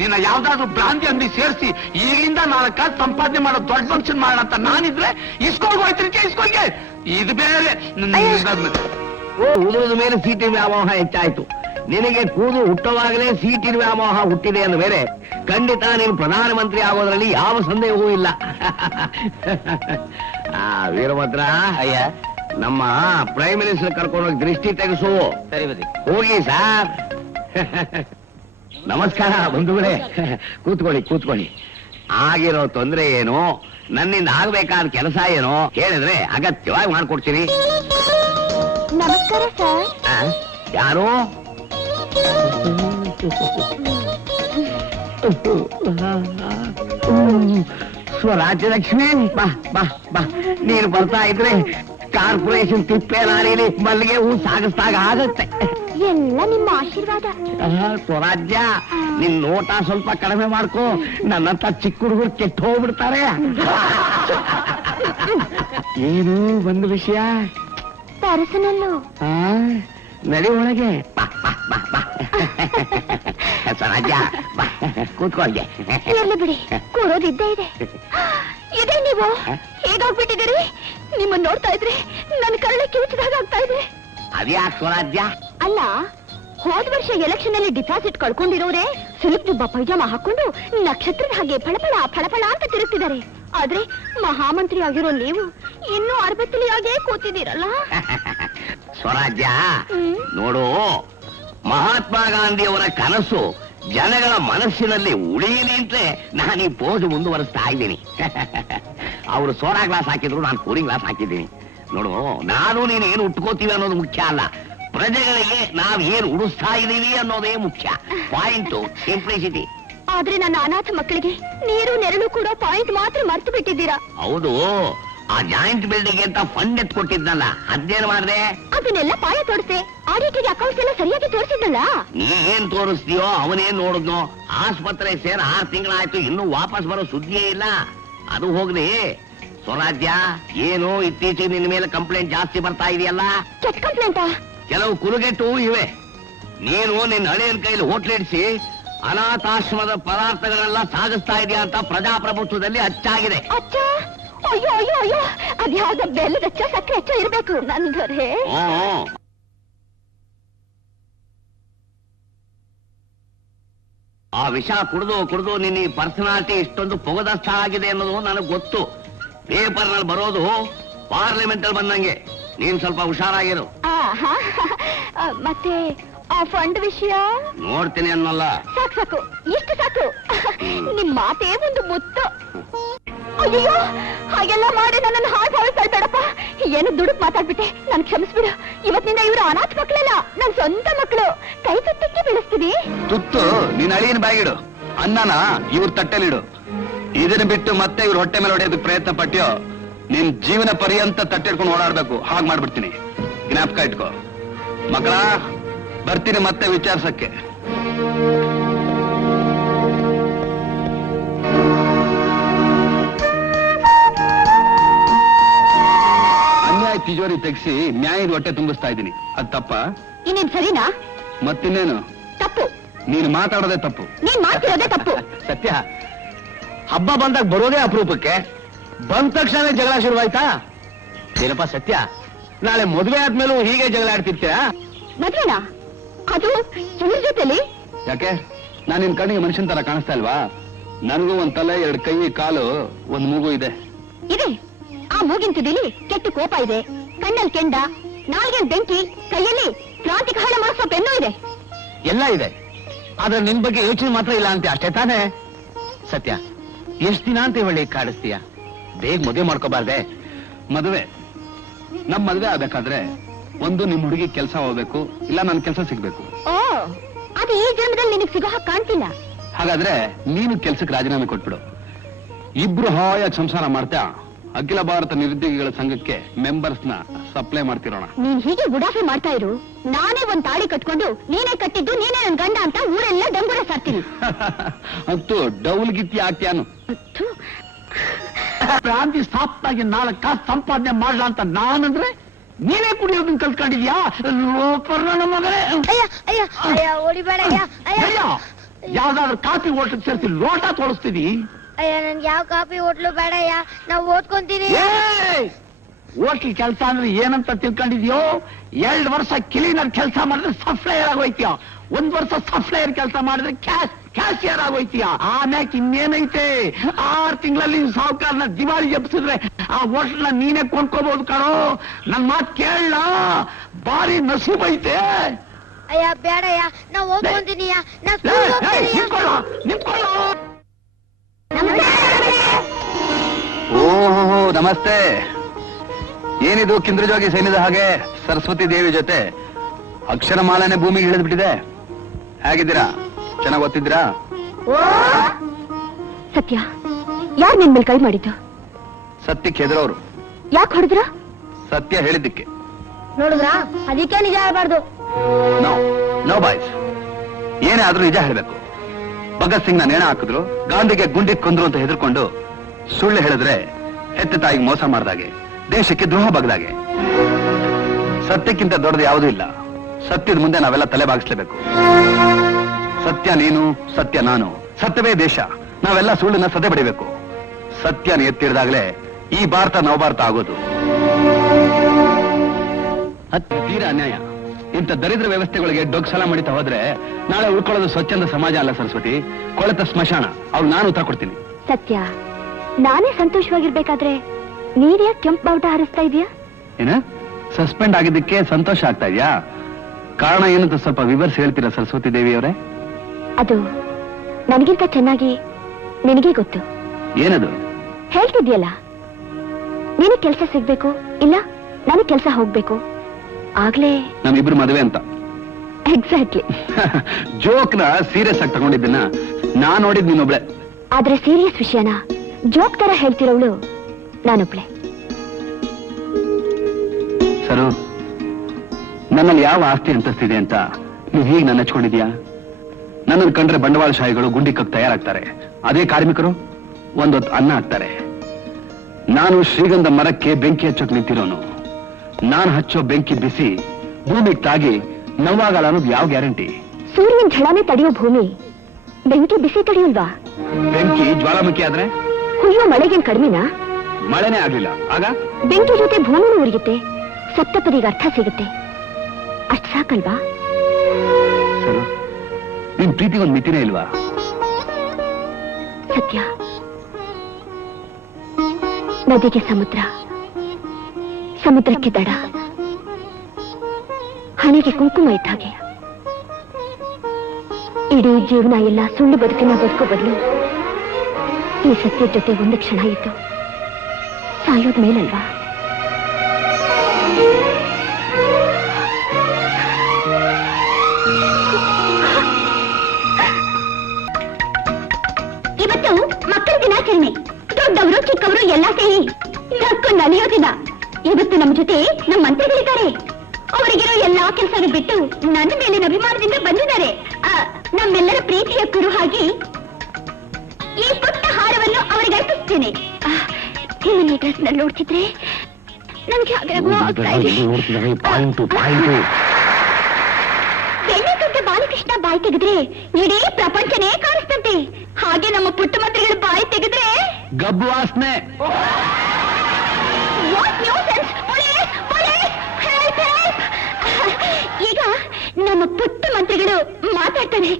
ನಿನ್ನ ಯಾವ್ದಾದ್ರು ಭ್ರಾಂತಿ ಅಂಗಡಿ ಸೇರಿಸಿ ಈಗಿಂದ 4 ಕಾಸು ಸಂಪಾದನೆ ಮಾಡೋ ದೊಡ್ಡ ಫಂಕ್ಷನ್ ಮಾಡೋಣ ಅಂತ ನಾನಿದ್ರೆ ಇಸ್ಕೋಲ್ಗೆ ಹೋಯ್ತಿರ್ಕೆ. ಇಸ್ಕೋಲ್ಗೆ ಇದು ಬೇರೆ. ಉದುರದ ಮೇಲೆ ಸೀಟಿ ವ್ಯಾಮೋಹ ಹೆಚ್ಚಾಯ್ತು. ನಿನಗೆ ಕೂದು ಹುಟ್ಟುವಾಗಲೇ ಸೀಟಿನ ವ್ಯಾಮೋಹ ಹುಟ್ಟಿದೆ ಅಂದ ಮೇಲೆ ಖಂಡಿತ ನೀನು ಪ್ರಧಾನಮಂತ್ರಿ ಆಗೋದ್ರಲ್ಲಿ ಯಾವ ಸಂದೇಹವೂ ಇಲ್ಲ. ವೀರಭದ್ರ ಅಯ್ಯ, ನಮ್ಮ ಪ್ರೈಮ್ ಮಿನಿಸ್ಟರ್ ಕರ್ಕೊಂಡೋಗಿ ದೃಷ್ಟಿ ತೆಗೆಸು. ಸರಿ ಬದಿ. ಹೋಗಿ ಸಾರ್. ನಮಸ್ಕಾರ ಬಂಧುಗಳೇ, ಕೂತ್ಕೊಳ್ಳಿ ಕೂತ್ಕೊಳ್ಳಿ. ಆಗಿರೋ ತೊಂದ್ರೆ ಏನು, ನನ್ನಿಂದ ಆಗ್ಬೇಕಾದ ಕೆಲಸ ಏನು ಹೇಳಿದ್ರೆ ಅಗತ್ಯವಾಗಿ ಮಾಡ್ಕೊಡ್ತೀನಿ. ನಮಸ್ಕಾರ ಸರ್. ಯಾರು? ಸ್ವರಾಜ್ಯಲಕ್ಷ್ಮಿ, ಬಾ ಬಾ ಬಾ. ನೀನು ಬರ್ತಾ ಇದ್ರೆ ಕಾರ್ಪೊರೇಷನ್ ತಿಪ್ಪೆ ಲಾರಿಲಿ ಮಲ್ಲಿಗೆ ಹೂ ಸಾಗಿಸ್ದಾಗ ಆಗತ್ತೆ. ಎಲ್ಲ ನಿಮ್ಮ ಆಶೀರ್ವಾದ. ಸ್ವರಾಜ್ಯ, ನಿನ್ ನೋಟ ಸ್ವಲ್ಪ ಕಡಿಮೆ ಮಾಡ್ಕೋ. ನನ್ನಂತ ಚಿಕ್ಕ ಹುಡುಗರು ಕೆಟ್ಟ ಹೋಗ್ಬಿಡ್ತಾರೆ. ಏನು ಒಂದು ವಿಷಯ ಪರ್ಸನಲ್ಲು. ನಡಿ ಒಳಗೆ. ಬಾ ಬಾ ಬಾ ಬಾ. ಸ್ವರಾಜ್ಯ, ಬಾ ಕೂತ್ಕೊಳ್ಳಿ. ಇರ್ಲಿ ಬಿಡಿ, ಕೂರೋದಿದ್ದೇ ಇದೆ. ಇದೇ ನೀವು ಹೇಗಾಗ್ಬಿಟ್ಟಿದ್ದೀರಿ? ನಿಮ್ಮನ್ನ ನೋಡ್ತಾ ಇದ್ರೆ ನನ್ನ ಕರಳೆ ಕಿವುಚಿದಾಗ ಆಗ್ತಾ ಇದೆ. ಅದ್ಯಾಕೆ ಸ್ವರಾಜ್ಯ? ಅಲ್ಲ, ಹೋದ ವರ್ಷ ಎಲೆಕ್ಷನ್ ಅಲ್ಲಿ ಡಿಪಾಸಿಟ್ ಕಳ್ಕೊಂಡಿರೋರೆ ಸಿಲ್ಕ್ ದುಬ್ಬ ಪೈಜಾಮ ಹಾಕೊಂಡು ನಕ್ಷತ್ರದ ಹಾಗೆ ಫಳಫಳ ಫಳಫಳ ಅಂತ ತಿರುಗ್ತಿದ್ದಾರೆ. ಆದ್ರೆ ಮಹಾಮಂತ್ರಿ ಆಗಿರೋ ನೀವು ಇನ್ನೂ ಅರ್ಬತ್ತಲಿಯಾಗೇ ಕೂತಿದ್ದೀರಲ್ಲ. ಸ್ವರಾಜ್ಯ ನೋಡು, ಮಹಾತ್ಮ ಗಾಂಧಿಯವರ ಕನಸು ಜನಗಳ ಮನಸ್ಸಿನಲ್ಲಿ ಉಳಿಯಲಿ ಅಂತ ನಾನು ಈ ಪೋಸ್ ಮುಂದುವರಿಸ್ತಾ ಇದ್ದೀನಿ. ಅವರು ಸೋಡಾ ಗ್ಲಾಸ್ ಹಾಕಿದ್ರು, ನಾನು ಕೂಲಿಂಗ್ ಗ್ಲಾಸ್ ಹಾಕಿದ್ದೀನಿ. ನೋಡು, ನಾನು ನೀನು ಏನು ಉಟ್ಕೋತೀವಿ ಅನ್ನೋದು ಮುಖ್ಯ ಅಲ್ಲ, ಪ್ರಜೆಗಳಿಗೆ ನಾವ್ ಏನು ಉಡಿಸ್ತಾ ಇದೀವಿ ಅನ್ನೋದೇ ಮುಖ್ಯ. Point simplicity. ಆದ್ರೆ ನನ್ನ ಅನಾಥ ಮಕ್ಕಳಿಗೆ ನೀರು ನೆರಳು ಕೂಡ ಪಾಯಿಂಟ್ ಮಾತ್ರ ಮರ್ತು ಬಿಟ್ಟಿದ್ದೀರಾ. ಹೌದು, ಆ ಜಾಯಿಂಟ್ ಬಿಲ್ಡಿಂಗ್ ಅಂತ ಫಂಡ್ ಎತ್ ಕೊಟ್ಟಿದ್ನಲ್ಲ, ಅದೇನು ಮಾಡಿದೆ? ಅದನ್ನೆಲ್ಲ ಪಾಯ ತೋರಿಸ್ದೆ. ಆಡಿಟಿಗೆ ಅಕೌಂಟ್ಸ್ ಎಲ್ಲ ಸರಿಯಾಗಿ ತೋರಿಸಿದ್ನಲ್ಲ. ನೀ ಏನ್ ತೋರಿಸ್ತೀಯೋ ಅವನೇನ್ ನೋಡಿದ್ನೋ. ಆಸ್ಪತ್ರೆ ಸೇರ್ 6 ತಿಂಗಳಾಯ್ತು, ಇನ್ನೂ ವಾಪಸ್ ಬರೋ ಸುದ್ದಿಯೇ ಇಲ್ಲ. ಅದು ಹೋಗ್ಲಿ ಸ್ವರಾಜ್ಯ, ಏನು ಇತ್ತೀಚೆಗೆ ನಿನ್ನ ಮೇಲೆ ಕಂಪ್ಲೇಂಟ್ ಜಾಸ್ತಿ ಬರ್ತಾ ಇದೆಯಲ್ಲ? ಕೆಟ್ಟ ಕಂಪ್ಲೇಂಟಾ? ಕೆಲವು ಕುಲಗೆಟ್ಟು ಇವೆ. ನೀನು ನಿನ್ನ ಹಳೆಯನ್ ಕೈಲಿ ಹೋಟ್ಲಿಡಿಸಿ ಅನಾಥಾಶ್ರಮದ ಪದಾರ್ಥಗಳೆಲ್ಲ ಸಾಗಿಸ್ತಾ ಇದೆಯಾ ಅಂತ ಪ್ರಜಾಪ್ರಭುತ್ವದಲ್ಲಿ ಅಚ್ಚಾಗಿದೆ. ಅಚ್ಚ, ಅಯ್ಯೋ ಅಯ್ಯೋ ಅಯ್ಯೋ, ಅದ್ಯಾವ್ದ ಬೆಲ್ಲದ ಹೆಚ್ಚ ಸಕ್ಕರೆ ಹೆಚ್ಚ ಇರ್ಬೇಕು ನನ್ಗರೆ. ಆ ವಿಷ ಕುಡಿದು ಕುಡಿದು ನಿನ್ನ ಪರ್ಸನಾಲಿಟಿ ಇಷ್ಟೊಂದು ಪೊಗದಸ್ಥ ಆಗಿದೆ ಅನ್ನೋದು ನನಗೆ ಗೊತ್ತು. ಪೇಪರ್ ನಲ್ಲಿ ಬರೋದು ಪಾರ್ಲಿಮೆಂಟ್ ಅಲ್ಲಿ ಬಂದಂಗೆ. ನೀನ್ ಸ್ವಲ್ಪ ಹುಷಾರಾಗಿರು. ಮತ್ತೆ ಆ ಫಂಡ್ ವಿಷಯ ನೋಡ್ತೀನಿ ಅನ್ನಲ್ಲ. ಸಾಕು ಸಾಕು, ಇಷ್ಟು ಸಾಕು. ನಿಮ್ ಮಾತೇ ಒಂದು ಮುತ್ತು. ಅಯ್ಯೋ, ಹಾಗೆಲ್ಲ ಮಾಡಿ ನನ್ನನ್ನು ಹಾಳು ಹೊಳ್ಕೊಳ್ಬೇಡಪ್ಪ. ಏನು ದುಡುಕ್ ಮಾತಾಡ್ಬಿಟ್ಟೆ, ನನ್ ಕ್ಷಮಿಸ್ಬಿಡು. ಇವತ್ತಿನಿಂದ ಇವರು ಅನಾಥ ಮಕ್ಕಳಲ್ಲ, ನನ್ ಸ್ವಂತ ಮಕ್ಕಳು. ಕೈ ತುತ್ತಕ್ಕೆ ಬೆಳೆಸ್ತೀನಿ. ತುತ್ತು ನೀನ್ ಅಳಿಯನ್ ಬಾಗಿಡು, ಅನ್ನನ ಇವ್ರ ತಟ್ಟೆಲಿಡು. ಇದನ್ನ ಬಿಟ್ಟು ಮತ್ತೆ ಇವ್ರ ಹೊಟ್ಟೆ ಮೇಲೆ ಹೊಡೆಯೋದಕ್ಕೆ ಪ್ರಯತ್ನ ಪಟ್ಟ್ಯೋ, ನಿನ್ ಜೀವನ ಪರ್ಯಂತ ತಟ್ಟಿಡ್ಕೊಂಡು ಓಡಾಡ್ಬೇಕು. ಹಾಗೆ ಮಾಡ್ಬಿಡ್ತೀನಿ, ಜ್ಞಾಪಕ ಇಟ್ಕೋ. ಮಕ್ಕಳ, ಬರ್ತೀನಿ ಮತ್ತೆ ವಿಚಾರಿಸಕ್ಕೆ. ಅನ್ಯಾಯ ತಿಜೋರಿ ತೆಗ್ಸಿ ನ್ಯಾಯದ ಹೊಟ್ಟೆ ತುಂಬಿಸ್ತಾ ಇದ್ದೀನಿ. ಅದ್ ತಪ್ಪ? ಇನ್ನೇನ್ ಸರಿನಾ? ಮತ್ತಿನ್ನೇನು ತಪ್ಪು. ನೀನು ಮಾತಾಡೋದೇ ತಪ್ಪು. ನೀನ್ ಮಾಡ್ತಿರೋದೇ ತಪ್ಪು. ಸತ್ಯ, ಹಬ್ಬ ಬಂದಾಗ ಬರೋದೇ ಅಪರೂಪಕ್ಕೆ, ಬಂದ ತಕ್ಷಣ ಜಗಳ ಶುರುವಾಯ್ತಾ? ಏನಪ್ಪ ಸತ್ಯ, ನಾಳೆ ಮದುವೆ ಆದ್ಮೇಲೂ ಹೀಗೆ ಜಗಳ ಆಡ್ತಿರ್ತೀರಾ? ಮದ್ವೆನಾ? ಅದು ಇವ್ರ ಜೊತೆಲಿ? ಯಾಕೆ, ನಾನು ನಿನ್ ಕಣ್ಣಿಗೆ ಮನುಷ್ಯನ್ ತರ ಕಾಣಿಸ್ತಾ ಇಲ್ವಾ? ನನಗೂ ಒಂದ್ ತಲೆ, 2 ಕೈ, ಕಾಲು, ಒಂದ್ ಮೂಗು ಇದೆ. ಇದೆ. ಆ ಮೂಗಿನ ತುದಿಲಿ ಕೆಟ್ಟ ಕೋಪ ಇದೆ, ಕಣ್ಣಲ್ಲಿ ಕೆಂಡ, ನಾಲ್ಗೆಲ್ ಬೆಂಕಿ, ಕೈಯಲ್ಲಿ ಕ್ರಾಂತಿಕ ಹಳ ಮಾಡಿಸೋ ಪೆನ್ನು ಇದೆ. ಎಲ್ಲ ಇದೆ, ಆದ್ರೆ ನಿನ್ ಬಗ್ಗೆ ಯೋಚನೆ ಮಾತ್ರ ಇಲ್ಲ ಅಂತ ಅಷ್ಟೇ ತಾನೇ? ಸತ್ಯ, ಎಷ್ಟ್ ದಿನ ಅಂತ ಇವಳ್ಳಿ ಕಾಡಿಸ್ತೀಯ? ಬೇಗ ಮದುವೆ ಮಾಡ್ಕೋಬಾರ್ದೆ? ಮದುವೆ, ನಮ್ ಮದುವೆ ಆಗ್ಬೇಕಾದ್ರೆ ಒಂದು ನಿಮ್ ಹುಡುಗಿ ಕೆಲಸ ಹೋಗ್ಬೇಕು, ಇಲ್ಲ ನನ್ ಕೆಲಸ ಸಿಗ್ಬೇಕು. ಓ, ಅದು ಈ ಜನ್ಮದಲ್ಲಿ ನಿನಗೆ ಸಿಗೋ ಹಾಗೆ ಕಾಣ್ತಿಲ್ಲ. ಹಾಗಾದ್ರೆ ನೀನು ಕೆಲ್ಸಕ್ಕೆ ರಾಜೀನಾಮೆ ಕೊಟ್ಬಿಡು. ಇಬ್ರು ಹಾಯಾಗಿ ಸಂಸಾರ ಮಾಡ್ತಾ ಅಖಿಲ ಭಾರತ ನಿರುದ್ಯೋಗಿಗಳ ಸಂಘಕ್ಕೆ ಮೆಂಬರ್ಸ್ ನ ಸಪ್ಲೈ ಮಾಡ್ತಿರೋಣ. ನೀನ್ ಹೀಗೆ ಗುಡಾಫೆ ಮಾಡ್ತಾ ಇರು, ನಾನೇ ಒಂದ್ ತಾಳಿ ಕಟ್ಕೊಂಡು ನೀನೇ ಕಟ್ಟಿದ್ದು, ನೀನೇ ನನ್ ಗಂಡ ಅಂತ ಊರೆಲ್ಲ ಡಂಗುರ ಸಾರ್ತೀನಿ. ಅಂತೂ ಡೌಲ್ ಗಿತ್ತಿ ಆಗ್ತ್ಯಾನು. ಕ್ರಾಂತಿ ಸ್ಥಾಪನಾಗಿ 4 ಕಾಸು ಸಂಪಾದನೆ ಮಾಡ್ಲಾ ಅಂತ ನಾನಂದ್ರೆ ನೀನೇ ಕುಡಿಯೋದನ್ನ ಕಲ್ತ್ಕೊಂಡಿದ್ಯಾ? ಮಗಳೇ, ಯಾವ್ದಾದ್ರು ಕಾಫಿ ಹೋಟ್ಲಿಗೆ ಸೇರಿಸಿ ಲೋಟ ತೋರಿಸ್ತೀವಿ. ಅಯ್ಯ, ನನ್ಗೆ ಯಾವ ಕಾಫಿ ಹೋಟ್ಲು ಬೇಡಯ್ಯ, ನಾವು ಓದ್ಕೊಂತೀನಿ. ಹೋಟ್ಲ್ ಕೆಲಸ ಅಂದ್ರೆ ಏನಂತ ತಿಳ್ಕೊಂಡಿದ್ಯೋ? 2 ವರ್ಷ ಕ್ಲೀನರ್ ಕೆಲಸ ಮಾಡಿದ್ರೆ ಸಪ್ಲೈಯರ್ ಆಗೋಯ್ತೀಯ, 1 ವರ್ಷ ಸಪ್ಲೈಯರ್ ಕೆಲಸ ಮಾಡಿದ್ರೆ ಕ್ಯಾಶಿಯರ್ ಆಗೋಯ್ತೀಯ. ಆಮ್ಯಾಕ್ ಇನ್ನೇನೈತೆ, 6 ತಿಂಗಳಲ್ಲಿ ಸಾಹುಕಾರನ ದಿವಾಳಿ ಎಬ್ಸಿದ್ರೆ ಆ ಹೋಟ್ಲ್ನ ನೀನೇ ಕೊಂಡ್ಕೋಬಹುದು ಕಣೋ. ನನ್ ಮಾತ್ ಕೇಳ, ಬಾರಿ ನಸೀಬೈತೆ. ಅಯ್ಯ ಬೇಡಯ್ಯ, ನಾ ಹೋಗ್ಕೊಂತೀನಿಯ, ನಾ ನಿಂತ್ಕೊಳ್ಳೋ. ಓಹೋ ನಮಸ್ತೆ. ಏನಿದು ಕಿಂದ್ರಜೋಗಿ ಸೈನ್ಯದ ಹಾಗೆ ಸರಸ್ವತಿ ದೇವಿ ಜೊತೆ ಅಕ್ಷರಮಾಲೆನೆ ಭೂಮಿಗೆ ಇಳಿದ್ಬಿಟ್ಟಿದೆ. ಹೇಗಿದ್ದೀರಾ? ಚೆನ್ನಾಗಿ ಓದ್ತಿದ್ದೀರಾ? ಸತ್ಯ, ಯಾರು ನಿನ್ ಮೇಲೆ ಕೈ ಮಾಡಿದ್ದು? ಸತ್ಯಕ್ಕೆ ಹೆದರೋರು. ಯಾಕೆ ಹೊಡೆದ್ರ? ಸತ್ಯ ಹೇಳಿದ್ದಕ್ಕೆ. ನೋಡಿದ್ರ, ಅದಕ್ಕೆ ನಿಜ ಹೇಳ್ಬಾರ್ದು. ನೋ ನೋ ಬಾಯ್ಸ್, ಏನೇ ಆದ್ರೂ ನಿಜ ಹೇಳ್ಬೇಕು. ಭಗತ್ ಸಿಂಗ್ ನೇಣ ಹಾಕಿದ್ರು, ಗಾಂಧಿಗೆ ಗುಂಡಿಗೆ ಕೊಂದ್ರು ಅಂತ ಹೆದರ್ಕೊಂಡು ಸುಳ್ಳು ಹೇಳಿದ್ರೆ ಹೆತ್ತ ತಾಯಿಗೆ ಮೋಸ ಮಾಡ್ದಾಗೆ, ದೇಶಕ್ಕೆ ದ್ರೋಹ ಬಗ್ದಾಗೆ. ಸತ್ಯಕ್ಕಿಂತ ದೊಡ್ಡದು ಯಾವುದೂ ಇಲ್ಲ. ಸತ್ಯದ ಮುಂದೆ ನಾವೆಲ್ಲ ತಲೆ ಬಾಗಿಸ್ಲೇಬೇಕು. ಸತ್ಯ ನೀನು, ಸತ್ಯ ನಾನು, ಸತ್ಯವೇ ದೇಶ. ನಾವೆಲ್ಲ ಸುಳ್ಳನ್ನ ಸದೆ ಬಡಿಬೇಕು. ಸತ್ಯನ ಎತ್ತಿಡ್ದಾಗ್ಲೇ ಈ ಭಾರತ ನವಭಾರತ ಆಗೋದು. ತೀರಾ ಅನ್ಯಾಯ. ಇಂಥ ದರಿದ್ರ ವ್ಯವಸ್ಥೆಗಳಿಗೆ ಡೊಗ್ಸಲ ಮಾಡಿತಾ ಹೋದ್ರೆ ನಾಳೆ ಉಳ್ಕೊಳ್ಳೋದು ಸ್ವಚ್ಛಂದ ಸಮಾಜ ಅಲ್ಲ ಸರಸ್ವತಿ, ಕೊಳೆತ ಸ್ಮಶಾನ. ಅವ್ರು ನಾನು ಉತ್ತರ ಕೊಡ್ತೀನಿ. ಸತ್ಯ, ನಾನೇ ಸಂತೋಷವಾಗಿರ್ಬೇಕಾದ್ರೆ ನೀರ್ಯಾ ಕೆಂಪು ಬಾವುಟ ಹಾರಿಸ್ತಾ ಇದೀಯಾ? ಏನ ಸಸ್ಪೆಂಡ್ ಆಗಿದ್ದಕ್ಕೆ ಸಂತೋಷ ಆಗ್ತಾ ಇದೆಯಾ? ಕಾರಣ ಏನಂತ ಸ್ವಲ್ಪ ವಿವರಿಸಿ ಹೇಳ್ತೀರಾ ಸರಸ್ವತಿ ದೇವಿ ಅವರೇ? ಅದು ನನಗಿಂತ ಚೆನ್ನಾಗಿ ನಿನಗೆ ಗೊತ್ತು. ಏನದು? ಹೇಳ್ತಿದ್ಯಲ್ಲ, ನಿನಗೆ ಕೆಲಸ ಸಿಗ್ಬೇಕು, ಇಲ್ಲ ನನಗೆ ಕೆಲಸ ಹೋಗ್ಬೇಕು, ಆಗ್ಲೇ ನಮ್ಮಿಬ್ರು ಮದುವೆ ಅಂತ. ಎಕ್ಸಾಕ್ಟ್ಲಿ. ಜೋಕ್ನ ಸೀರಿಯಸ್ ಆಗಿ ತಗೊಂಡಿದ್ದನ್ನ ನಾನ್ ನೋಡಿದ್ ನೀನೊಬ್ಳೆ. ಆದ್ರೆ ಸೀರಿಯಸ್ ವಿಷಯನ ಜೋಕ್ ತರ ಹೇಳ್ತಿರೋಳು ನಾನೊಬ್ಳೆ. ಸರು, ನನ್ನಲ್ಲಿ ಯಾವ ಆಸ್ತಿ ಅಂತಸ್ತಿದೆ ಅಂತ ನೀವ್ ಹೀಗೆ ನನ್ನ ಹಚ್ಕೊಂಡಿದ್ಯಾ? ನನ್ನನ್ನು ಕಂಡ್ರೆ ಬಂಡವಾಳಶಾಹಿಗಳು ಗುಂಡಿಕ್ಕಕ್ಕೆ ತಯಾರಾಗ್ತಾರೆ. ಅದೇ ಕಾರ್ಮಿಕರು ಒಂದೊತ್ತು ಅನ್ನ ಹಾಕ್ತಾರೆ. ನಾನು ಶ್ರೀಗಂಧ ಮರಕ್ಕೆ ಬೆಂಕಿ ಹಚ್ಚೋಕ್ ನಿಂತಿರೋನು. ನಾನು ಹಚ್ಚೋ ಬೆಂಕಿ ಬಿಸಿ ಭೂಮಿಗೆ ತಾಗಿ ನೋವಾಗಲ್ಲ ಅನ್ನೋದು ಯಾವ ಗ್ಯಾರಂಟಿ? ಸೂರ್ಯನ ಝಳನೆ ತಡೆಯೋ ಭೂಮಿ ಬೆಂಕಿ ಬಿಸಿ ತಡೆಯಲ್ವಾ? ಬೆಂಕಿ ಜ್ವಾಲಾಮುಖಿ ಆದ್ರೆ ಹುಯ್ಯೋ ಮಳೆಗೇನ್ ಕಡಿಮೆನಾ? ಮಳೆನೇ ಆಗ್ಲಿಲ್ಲ ಆಗ ಬೆಂಕಿ ಜೊತೆ ಭೂಮಿನೂ ಉರಿಯುತ್ತೆ, ಸಪ್ತಪದಿಗೆ ಅರ್ಥ ಸಿಗುತ್ತೆ. ಅಷ್ಟ್ ಸಾಕಲ್ವಾ? ಸರು, ನಿನ್ ಪ್ರೀತಿಗೊಂದು ಮಿತಿನೇ ಇಲ್ವಾ? ಸತ್ಯ, ನದಿಗೆ ಸಮುದ್ರ, ಸಮುದ್ರಕ್ಕೆ ದಡ, ಹಣೆಗೆ ಕುಂಕುಮ ಇದ್ದ ಹಾಗೆ. ಇಡೀ ಜೀವನ ಎಲ್ಲ ಸುಳ್ಳು ಬದುಕಿನ ಬದುಕೋ ಬದಲು ಈ ಸತ್ಯದ ಜೊತೆ ಒಂದು ಕ್ಷಣ ಇತ್ತು ಸಾಯೋದ್ ಮೇಲಲ್ವಾ? ಇವತ್ತು ಮಕ್ಕಳ ದಿನಾಚರಣೆ. ದೊಡ್ಡವರು ಚಿಕ್ಕವರು ಎಲ್ಲ ಸೇರಿ ನಕ್ಕು ನಲಿಯೋ ದಿನ. ಇವತ್ತು ನಮ್ಮ ಜೊತೆ ನಮ್ಮ ಮಂತ್ರಿಗಳಿದ್ದಾರೆ. ಅವರಿಗಿರೋ ಎಲ್ಲಾ ಕೆಲಸ ಬಿಟ್ಟು ನನ್ನ ಮೇಲಿನ ಅಭಿಮಾನದಿಂದ ಬಂದಿದ್ದಾರೆ. ನಮ್ಮೆಲ್ಲರ ಪ್ರೀತಿಯ ಕುರು ಹಾಗೆ ಈ ಪುಟ್ಟ ಹಾರವನ್ನು ಅವರಿಗೆ ಅರ್ಪಿಸ್ತೇನೆ. ನಿಮ್ಮನ್ನ ಈ ಡ್ರೆಸ್ ನಲ್ಲಿ ನೋಡ್ತಿದ್ರೆ ನನಗೆ ಬೆಣ್ಣೆಕಂಠ ಬಾಲಕೃಷ್ಣ ಬಾಯಿ ತೆಗೆದ್ರೆ ಇಡೀ ಪ್ರಪಂಚನೇ ಕಾಣಿಸ್ತಂತೆ. ಹಾಗೆ ನಮ್ಮ ಪುಟ್ಟ ಮಂತ್ರಿಗಳ ಬಾಯಿ ತೆಗೆದ್ರೆ ಗಬ್ಬು ವಾಸನೆ. ಈಗ ನಮ್ಮ ಪುಟ್ಟ ಮಂತ್ರಿಗಳು ಮಾತಾಡ್ತಾರೆ.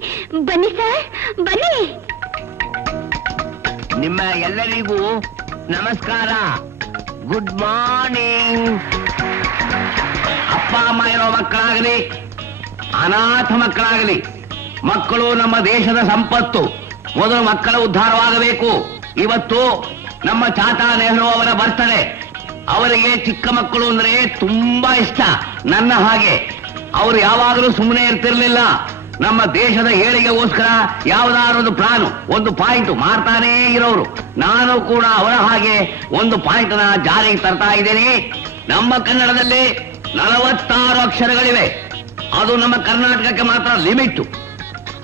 ಬನ್ನಿ ಸರ್, ಬನ್ನಿ. ನಿಮ್ಮ ಎಲ್ಲರಿಗೂ ನಮಸ್ಕಾರ. Good morning. ಅಪ್ಪ ಅಮ್ಮ ಇರೋ ಮಕ್ಕಳಾಗಲಿ, ಅನಾಥ ಮಕ್ಕಳಾಗಲಿ, ಮಕ್ಕಳು ನಮ್ಮ ದೇಶದ ಸಂಪತ್ತು. ಮೊದಲು ಮಕ್ಕಳ ಉದ್ಧಾರವಾಗಬೇಕು. ಇವತ್ತು ನಮ್ಮ ಚಾಚಾ ನೆಹರು ಅವರ ಬರ್ತಡೇ. ಅವರಿಗೆ ಚಿಕ್ಕ ಮಕ್ಕಳು ಅಂದ್ರೆ ತುಂಬಾ ಇಷ್ಟ. ನನ್ನ ಹಾಗೆ ಅವರು ಯಾವಾಗಲೂ ಸುಮ್ಮನೆ ಇರ್ತಿರ್ಲಿಲ್ಲ. ನಮ್ಮ ದೇಶದ ಏಳಿಗೆಗೋಸ್ಕರ ಯಾವುದಾದ್ರು ಒಂದು ಪ್ಲಾನ್, ಒಂದು ಪಾಯಿಂಟ್ ಮಾಡ್ತಾನೇ ಇರೋರು. ನಾನು ಕೂಡ ಅವರ ಹಾಗೆ ಒಂದು ಪಾಯಿಂಟ್ ನ ಜಾರಿಗೆ ತರ್ತಾ ಇದ್ದೇನೆ. ನಮ್ಮ ಕನ್ನಡದಲ್ಲಿ 46 ಅಕ್ಷರಗಳಿವೆ. ಅದು ನಮ್ಮ ಕರ್ನಾಟಕಕ್ಕೆ ಮಾತ್ರ ಲಿಮಿಟ್.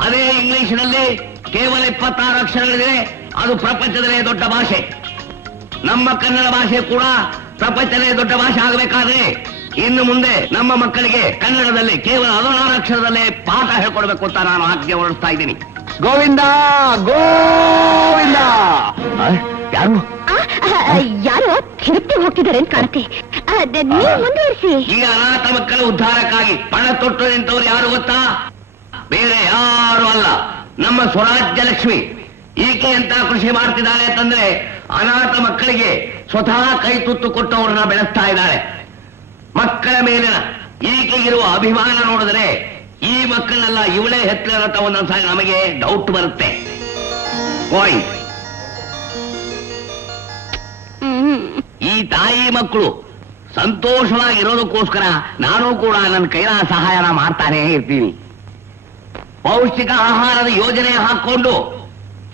ಅದೇ ಇಂಗ್ಲಿಷಿನಲ್ಲಿ ಕೇವಲ 26 ಅಕ್ಷರಗಳಿವೆ. ಅದು ಪ್ರಪಂಚದಲ್ಲೇ ದೊಡ್ಡ ಭಾಷೆ. ನಮ್ಮ ಕನ್ನಡ ಭಾಷೆ ಕೂಡ ಪ್ರಪಂಚದಲ್ಲೇ ದೊಡ್ಡ ಭಾಷೆ ಆಗಬೇಕಾದ್ರೆ ಇನ್ನು ಮುಂದೆ ನಮ್ಮ ಮಕ್ಕಳಿಗೆ ಕನ್ನಡದಲ್ಲಿ ಕೇವಲ 16 ಅಕ್ಷರದಲ್ಲೇ ಪಾಠ ಹೇಳ್ಕೊಡ್ಬೇಕು ಅಂತ ನಾನು ಆಜ್ಞೆ ಹೊರಡಿಸ್ತಾ ಇದ್ದೀನಿ. ಗೋವಿಂದ ಗೋವಿಂದ. ಯಾರು ಯಾರೋ ತಿರುಪ್ತಿ ಹೋಗ್ತಿದ್ದಾರೆ ಅಂತ ಕಾಣುತ್ತೆ. ನೀವು ಮುಂದುವರಿಸಿ. ಈಗ ಅನಾಥ ಮಕ್ಕಳ ಉದ್ಧಾರಕ್ಕಾಗಿ ಪಣ ತೊಟ್ಟು ನಿಂತವ್ರು ಯಾರು ಗೊತ್ತಾ? ಬೇರೆ ಯಾರು ಅಲ್ಲ, ನಮ್ಮ ಸ್ವರಾಜ್ಯ ಲಕ್ಷ್ಮಿ. ಈಕೆ ಅಂತ ಕೃಷಿ ಮಾಡ್ತಿದ್ದಾಳೆ ಅಂತಂದ್ರೆ ಅನಾಥ ಮಕ್ಕಳಿಗೆ ಸ್ವತಃ ಕೈ ತುತ್ತು ಕೊಟ್ಟವ್ರನ್ನ ಬೆಳೆಸ್ತಾ ಇದ್ದಾಳೆ. ಮಕ್ಕಳ ಮೇಲಿನ ಈಕೆಗಿರುವ ಅಭಿಮಾನ ನೋಡಿದ್ರೆ ಈ ಮಕ್ಕಳನ್ನೆಲ್ಲ ಇವಳೇ ಹೆತ್ತರತ್ತ ಒಂದೊಂದ್ಸಾರಿ ನಮಗೆ ಡೌಟ್ ಬರುತ್ತೆ. ಪಾಯಿಂಟ್. ಈ ತಾಯಿ ಮಕ್ಕಳು ಸಂತೋಷವಾಗಿರೋದಕ್ಕೋಸ್ಕರ ನಾನು ಕೂಡ ನನ್ನ ಕೈಲಾದ ಸಹಾಯನ ಮಾಡ್ತಾನೇ ಇರ್ತೀನಿ. ಪೌಷ್ಟಿಕ ಆಹಾರದ ಯೋಜನೆ ಹಾಕೊಂಡು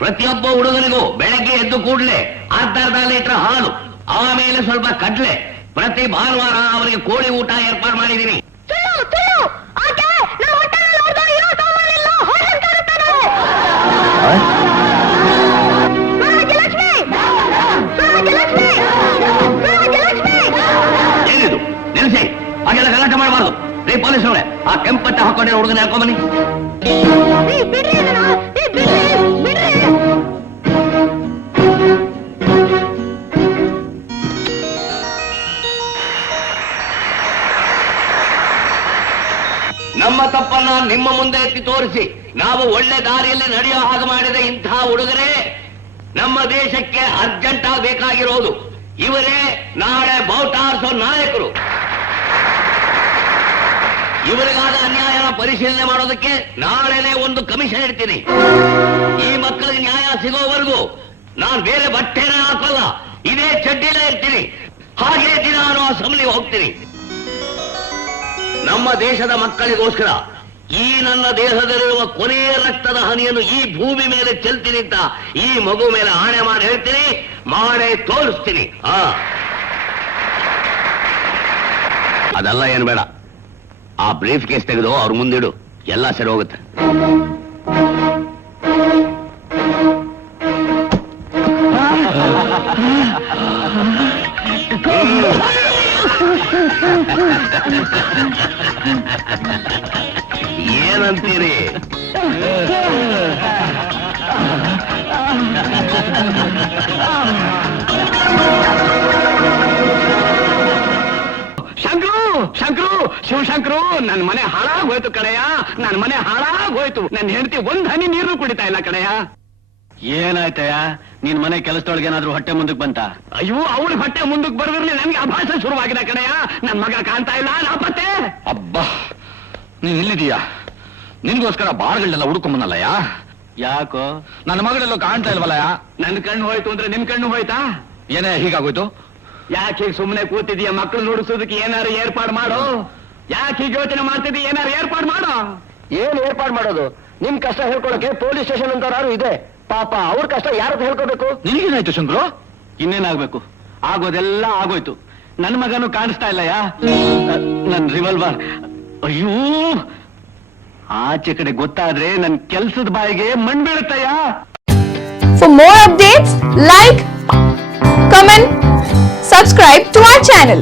ಪ್ರತಿಯೊಬ್ಬ ಹುಡುಗನಿಗೂ ಬೆಳಗ್ಗೆ ಎದ್ದು ಕೂಡಲೇ ಅರ್ಧ ಲೀಟರ್ ಹಾಲು, ಆಮೇಲೆ ಸ್ವಲ್ಪ ಕಡ್ಲೆ, ಪ್ರತಿ ಭಾನುವಾರ ಅವರಿಗೆ ಕೋಳಿ ಊಟ ಏರ್ಪಾಡು ಮಾಡಿದ್ದೀನಿ. ಏನಿದು ನಿಲ್ಸಿ, ಹಾಗೆಲ್ಲ ಗಲಾಟೆ ಮಾಡಬಾರ್ದು. ರೀ ಪೊಲೀಸ್ ಅವರೇ, ಆ ಕೆಂಪಟ್ಟ ಹಾಕೊಂಡೆ ಹುಡುಗನ ಹಾಕೊಂಬನ್ನಿ. ನಮ್ಮ ತಪ್ಪನ್ನ ನಿಮ್ಮ ಮುಂದೆ ಎತ್ತಿ ತೋರಿಸಿ ನಾವು ಒಳ್ಳೆ ದಾರಿಯಲ್ಲಿ ನಡೆಯೋ ಹಾಗೆ ಮಾಡಿದ ಇಂತಹ ಹುಡುಗರೇ ನಮ್ಮ ದೇಶಕ್ಕೆ ಅರ್ಜೆಂಟ್ ಆಗಿ ಬೇಕಾಗಿರೋದು. ಇವರೇ ನಾಳೆ ಬಾವುಟಾರಿಸೋ ನಾಯಕರು. ಇವರಿಗಾದ ಅನ್ಯಾಯನ ಪರಿಶೀಲನೆ ಮಾಡೋದಕ್ಕೆ ನಾಳೆನೇ ಒಂದು ಕಮಿಷನ್ ಇಡ್ತೀನಿ. ಈ ಮಕ್ಕಳಿಗೆ ನ್ಯಾಯ ಸಿಗೋವರೆಗೂ ನಾನು ಬೇರೆ ಬಟ್ಟೆನ ಹಾಕಲ್ಲ, ಇದೇ ಚಡ್ಡಿಲೇ ಇರ್ತೀನಿ. ಹಾಗೆ ದಿನ ನಾನು ಅಸೆಂಬ್ಲಿಗೆ ಹೋಗ್ತೀನಿ. ನಮ್ಮ ದೇಶದ ಮಕ್ಕಳಿಗೋಸ್ಕರ ಈ ನನ್ನ ದೇಹದಲ್ಲಿರುವ ಕೊನೆಯ ರಕ್ತದ ಹನಿಯನ್ನು ಈ ಭೂಮಿ ಮೇಲೆ ಚೆಲ್ತೀನಿ ಅಂತ ಈ ಮಗು ಮೇಲೆ ಆಣೆ ಮಾಡಿ ಹೇಳ್ತೀನಿ, ಮಾಡೇ ತೋರಿಸ್ತೀನಿ. ಅದೆಲ್ಲ ಏನು ಬೇಡ, ಆ ಬ್ರೀಫ್ ಕೇಸ್ ತೆಗೆದು ಅವ್ರ ಮುಂದಿಡು, ಎಲ್ಲ ಸರಿ ಹೋಗುತ್ತೆ. ಏನಂತೀರಿ? ಶಂಕ್ರು, ಶಿವಶಂಕರು, ನನ್ ಮನೆ ಹಾಳಾಗೋಯ್ತು ಕಡೆಯ, ನನ್ ಮನೆ ಹಾಳಾಗೋಯ್ತು. ನನ್ನ ಹೆಂಡತಿ ಒಂದ್ ಹನಿ ನೀರು ಕುಡಿತಾ ಇಲ್ಲ ಕಡೆಯ. ಏನಾಯ್ತಯ್ಯ, ನಿನ್ ಮನೆ ಕೆಲಸದೊಳಗೆ ಏನಾದ್ರೂ ಹೊಟ್ಟೆ ಮುಂದಕ್ಕೆ ಬಂತ? ಅಯ್ಯೋ, ಅವಳು ಹೊಟ್ಟೆ ಮುಂದಕ್ಕೆ ಬರೋದ್ರಲ್ಲಿ ನನ್ಗೆ ಅಭಾಷೆ ಶುರುವಾಗಿದೆ ಕಡೆಯ. ನನ್ ಮಗ ಕಾಣ್ತಾ ಇಲ್ಲ, ನಾಪತ್ತೆ. ಅಬ್ಬಾ, ನೀನ್ ಇಲ್ಲಿದೀಯಾ? ನಿನ್ಗೋಸ್ಕರ ಬಾರ್ಗಳನ್ನೆಲ್ಲ ಹುಡ್ಕೊಂಬನ್ನಲ್ಲಯ್ಯ. ಯಾಕೋ ನನ್ನ ಮಗಳೆಲ್ಲೋ ಕಾಣ್ತಾ ಇಲ್ವಲ್ಲಯ್ಯ? ನನ್ ಕಣ್ಣು ಹೋಯ್ತು ಅಂದ್ರೆ ನಿಮ್ ಕಣ್ಣು ಹೋಯ್ತಾ? ಏನೇ ಹೀಗಾಗೋಯ್ತು? ಯಾಕೆ ಹೀಗೆ ಸುಮ್ಮನೆ ಕೂತಿದೀಯ? ಮಕ್ಕಳು ನುಡಿಸೋದಕ್ಕೆ ಏನಾರು ಏರ್ಪಾಡು ಮಾಡು. ಯಾಕೆ ಹೀಗೆ ಯೋಚನೆ ಮಾಡ್ತಿದ್ದೀಯ? ಏನಾರು ಏರ್ಪಾಡು ಮಾಡು. ಏನ್ ಏರ್ಪಾಡು ಮಾಡೋದು? ನಿಮ್ ಕಷ್ಟ ಹೇಳ್ಕೊಳಕ್ಕೆ ಪೊಲೀಸ್ ಸ್ಟೇಷನ್ ಅಂತ ಯಾರು ಇದೆ? ಪಾಪ ಅವ್ರ ಕಷ್ಟ ಯಾರದ್ದು ಹೇಳ್ಕೋಬೇಕು? ನಿನಗೇನಾಯ್ತು ಶಂಕರು? ಇನ್ನೇನಾಗ್ಬೇಕು? ಆಗೋದೆಲ್ಲ ಆಗೋಯ್ತು. ನನ್ನ ಮಗನು ಕಾಣಿಸ್ತಾ ಇಲ್ಲಯ್ಯ. ನನ್ ರಿವಾಲ್ವರ್, ಅಯ್ಯೋ, ಆಚೆ ಕಡೆ ಗೊತ್ತಾದ್ರೆ ನನ್ ಕೆಲ್ಸದ ಬಾಯಿಗೆ ಮಣ್ಣು ಬೀಳುತ್ತಯ್ಯ. For more updates, like, comment, subscribe to our channel.